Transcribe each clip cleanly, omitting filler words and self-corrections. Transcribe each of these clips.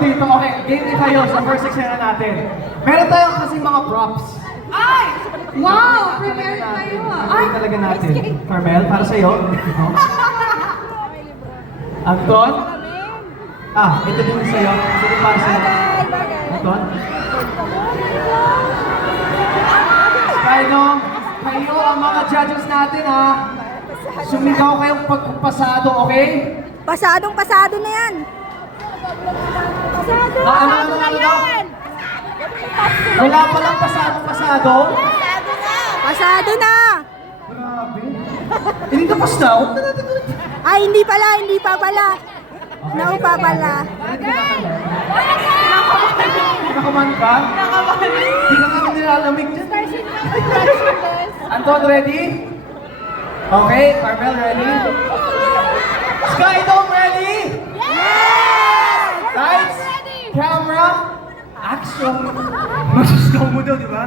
dito. Okay, game din kayo sa first section natin. Meron tayong kasi mga props. Ay! Wow! Prepared kayo ah. Ay, talaga natin. Carmel, para sa'yo. Anton? Ito din sa'yo. Ito din para sa'yo. Anton? Skydome, kayo ang mga judges natin ha. Sumigaw kayong pagpasado, okay? Pasadong-pasado na yan. Ano daw? Wala palang pasado? Pasado na. Grabe. Hindi tapos na. Huwag na natin ulit. Ay, hindi pa pala. No pa pala. Nakaman ka? Hindi ka kami nilalamig dyan. Anton, ready? Okay, Carmel, ready? Skydome, ready? Yes! Lights, camera, action. Masustaw mo daw, di ba?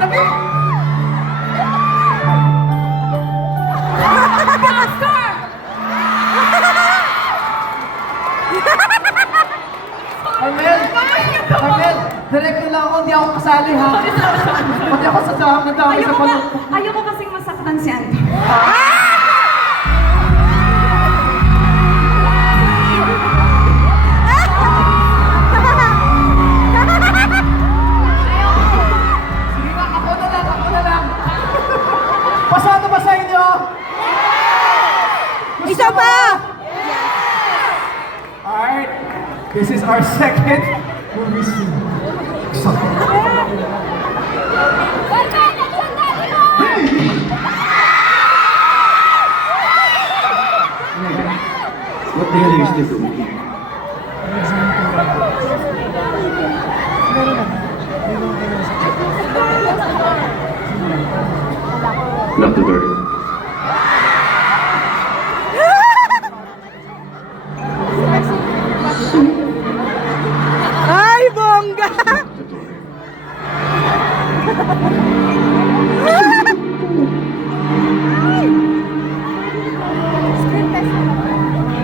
Tabi! Carmel, direct lang ako, hindi ako kasali ha. Pati ako sa dami sa palong. Ayoko kasing masaktan si Anton. Sige na, ako na lang. Pasado ba sa inyo? Isa pa! Alright, this is our second movie scene. What the hell is this doing here? Lock the door. Ay, bongga!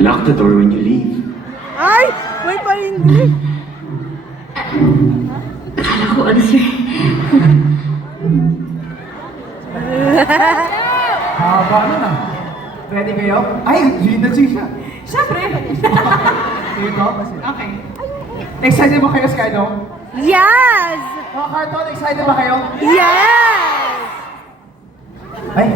Lock the door when you leave. Ay, may pa-English. Akala ko ano sir. Haba na. Ready kayo? Ay, Gina siya. Siyempre. Dito? Okay. Excited ba kayo, Skydome? Yes! Mga cartoon, excited ba kayo? Yes! Ay,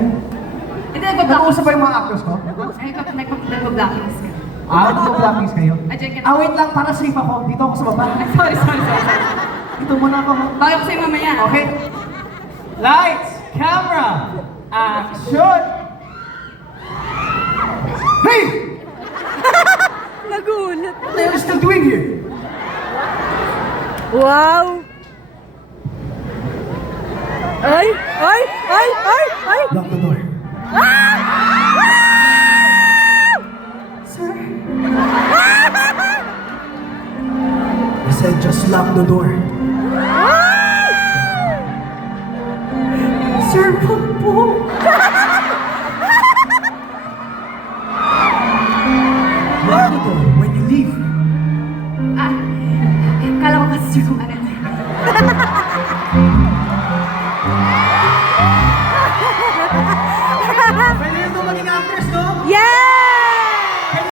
Hindi, nag-block. nag-uusap ba yung mga actors ko? Nag-blockings ka. Nag-blockings kayo? Adyan ka na. Wait lang, para safe ako. Dito ako sa baba. Ay, sorry. Dito muna ako. Bakit ko sa'yo mamaya? Okay. Lights, camera, action! Hey! Nagulat. What are you still doing here? Wow! Ay! Lock the door. Ah! Sir? I said just lock the door. Sir, po. Lock the door when you leave. Kala ko kasi sir kung ano na. Pwede nyo maging actress, no? Yes!